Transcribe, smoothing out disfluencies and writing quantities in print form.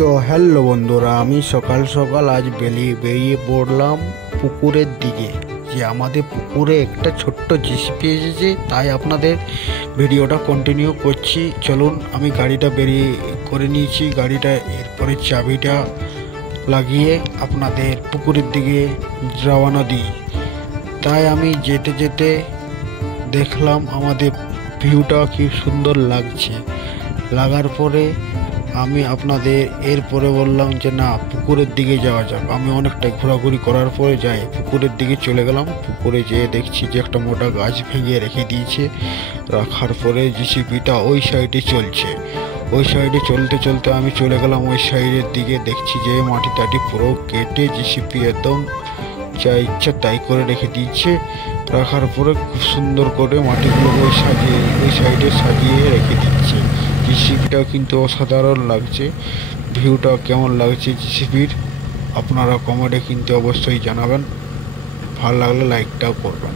তো হ্যালো বন্ধুরা, আমি সকাল সকাল আজ বেরিয়ে পড়লাম পুকুরের দিকে। যে আমাদের পুকুরে একটা ছোট্ট জিসিপি এসেছে, তাই আপনাদের ভিডিওটা কন্টিনিউ করছি। চলুন, আমি গাড়িটা বেরিয়ে করে নিয়েছি, গাড়িটা এরপরে চাবিটা লাগিয়ে আপনাদের পুকুরের দিকে রওনা দিই। তাই আমি যেতে যেতে দেখলাম আমাদের ভিউটা কি সুন্দর লাগছে। লাগার পরে আমি আপনাদের এরপরে বললাম যে না, পুকুরের দিকে যাওয়া যাক। আমি অনেকটা ঘোরাঘুরি করার পরে যাই পুকুরের দিকে চলে গেলাম। পুকুরে যেয়ে দেখছি যে একটা মোটা গাছ ভেঙে রেখে দিয়েছে। রাখার পরে জিসিপিটা ওই সাইডে চলছে। ওই সাইডে চলতে চলতে আমি চলে গেলাম ওই সাইডের দিকে। দেখছি যে মাটি টাটি পুরো কেটে জিসিপি একদম যা ইচ্ছা তাই করে রেখে দিয়েছে। রাখার পরে খুব সুন্দর করে মাটিগুলো ওই সাইডে সাজিয়ে রেখে দিচ্ছে। জিসিপিটাও কিন্তু অসাধারণ লাগছে। ভিউটা কেমন লাগছে জিসিপির আপনারা কমেন্টে কিন্তু অবশ্যই জানাবেন। ভালো লাগলে লাইকটাও করবেন।